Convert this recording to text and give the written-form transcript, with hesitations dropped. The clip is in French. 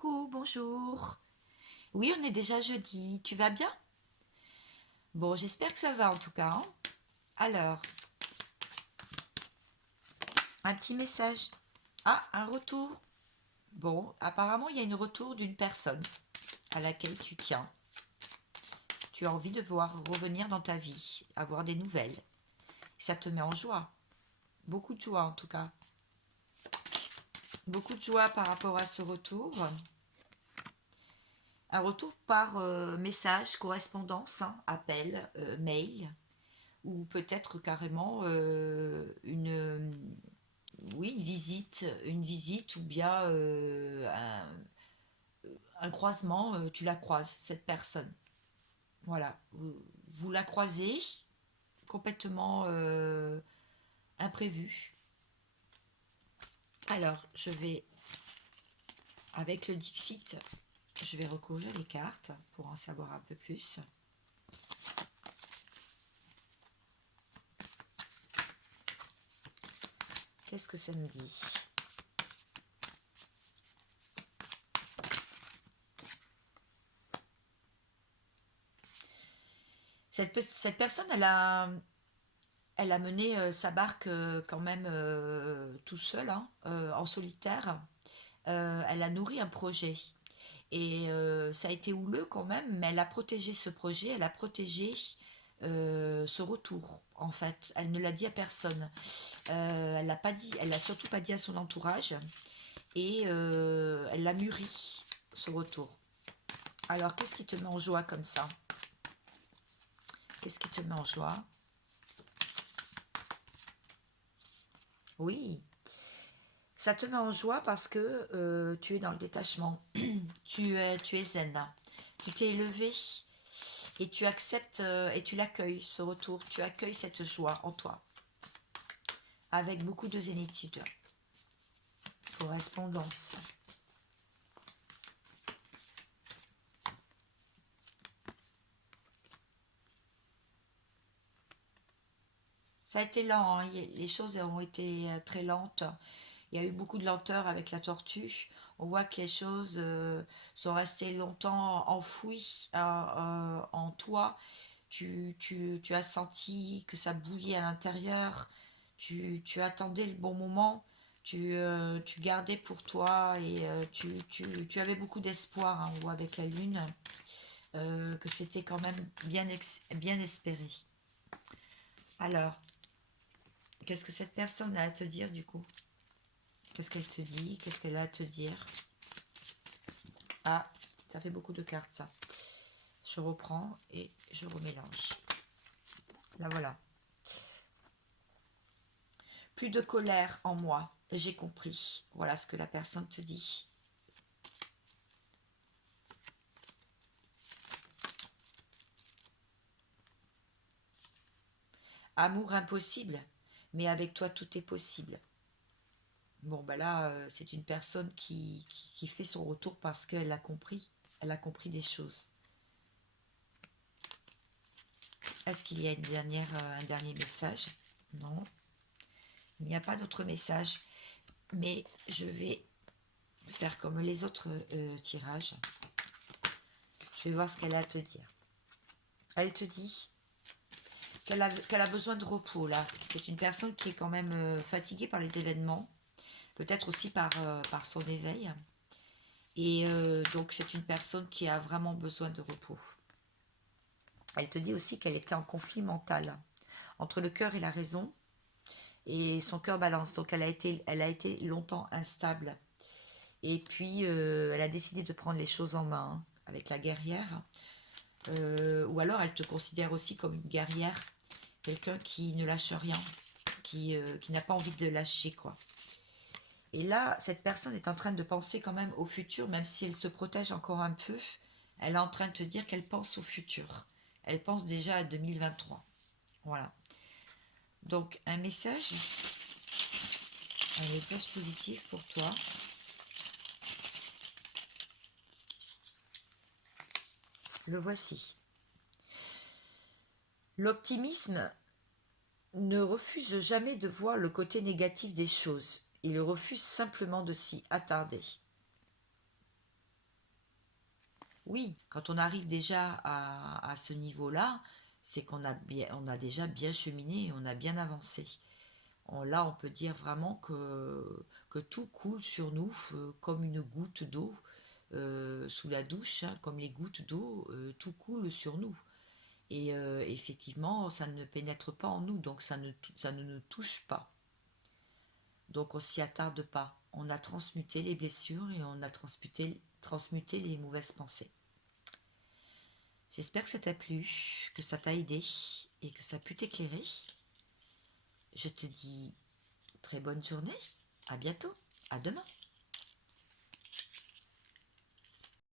Coucou, bonjour. Oui, on est déjà jeudi. Tu vas bien? Bon, j'espère que ça va en tout cas, hein. Alors, un petit message. Ah, un retour. Bon, apparemment, il y a une retour d'une personne à laquelle tu tiens. Tu as envie de voir revenir dans ta vie, avoir des nouvelles. Ça te met en joie. Beaucoup de joie en tout cas. Beaucoup de joie par rapport à ce retour. Un retour par message, correspondance, hein, appel, mail, ou peut-être carrément oui, une visite ou bien un croisement, tu la croises, cette personne. Voilà, vous la croisez complètement imprévu. Alors, je vais, avec le Dixit, je vais recouvrir les cartes pour en savoir un peu plus. Qu'est-ce que ça me dit? Cette personne, elle a mené sa barque quand même tout seul, hein, en solitaire. Elle a nourri un projet. Et ça a été houleux quand même, mais elle a protégé ce projet, elle a protégé ce retour, en fait. Elle ne l'a dit à personne. Elle l'a pas dit, elle l'a surtout pas dit à son entourage. Et elle l'a mûri, ce retour. Alors, qu'est-ce qui te met en joie comme ça? Qu'est-ce qui te met en joie? Oui, ça te met en joie parce que tu es dans le détachement. Tu es zen. Tu t'es élevé et tu acceptes et tu l'accueilles, ce retour. Tu accueilles cette joie en toi. Avec beaucoup de zénitude. Correspondance. Ça a été lent, hein. Les choses ont été très lentes. Il y a eu beaucoup de lenteur avec la tortue. On voit que les choses sont restées longtemps enfouies en toi. Tu as senti que ça bouillait à l'intérieur. Tu attendais le bon moment. Tu gardais pour toi et tu avais beaucoup d'espoir, hein, on voit avec la lune, que c'était quand même bien espéré. Alors, qu'est-ce que cette personne a à te dire du coup? Qu'est-ce qu'elle te dit? Qu'est-ce qu'elle a à te dire? Ah, ça fait beaucoup de cartes ça. Je reprends et je remélange. Là voilà. Plus de colère en moi. J'ai compris. Voilà ce que la personne te dit. Amour impossible, mais avec toi tout est possible. Bon, bah là, c'est une personne qui fait son retour parce qu'elle a compris. Elle a compris des choses. Est-ce qu'il y a un dernier message? Non, il n'y a pas d'autre message. Mais je vais faire comme les autres tirages. Je vais voir ce qu'elle a à te dire. Elle te dit qu'elle a besoin de repos là. C'est une personne qui est quand même fatiguée par les événements, peut-être aussi par son éveil. Et donc c'est une personne qui a vraiment besoin de repos. Elle te dit aussi qu'elle était en conflit mental entre le cœur et la raison. Et son cœur balance. Donc elle a été longtemps instable. Et puis elle a décidé de prendre les choses en main, hein, avec la guerrière. Ou alors elle te considère aussi comme une guerrière, quelqu'un qui ne lâche rien, qui n'a pas envie de lâcher, quoi. Et là, cette personne est en train de penser quand même au futur, même si elle se protège encore un peu. Elle est en train de te dire qu'elle pense au futur. Elle pense déjà à 2023. Voilà. Donc un message positif pour toi. Le voici. L'optimisme ne refuse jamais de voir le côté négatif des choses. Il refuse simplement de s'y attarder. Oui, quand on arrive déjà à ce niveau-là, c'est qu'on a, on a déjà bien cheminé, on a bien avancé. Là, on peut dire vraiment que tout coule sur nous comme une goutte d'eau sous la douche, hein, comme les gouttes d'eau, tout coule sur nous. Et effectivement, ça ne pénètre pas en nous, donc ça ne nous touche pas. Donc on s'y attarde pas. On a transmuté les blessures et on a transmuté les mauvaises pensées. J'espère que ça t'a plu, que ça t'a aidé et que ça a pu t'éclairer. Je te dis très bonne journée, à bientôt, à demain.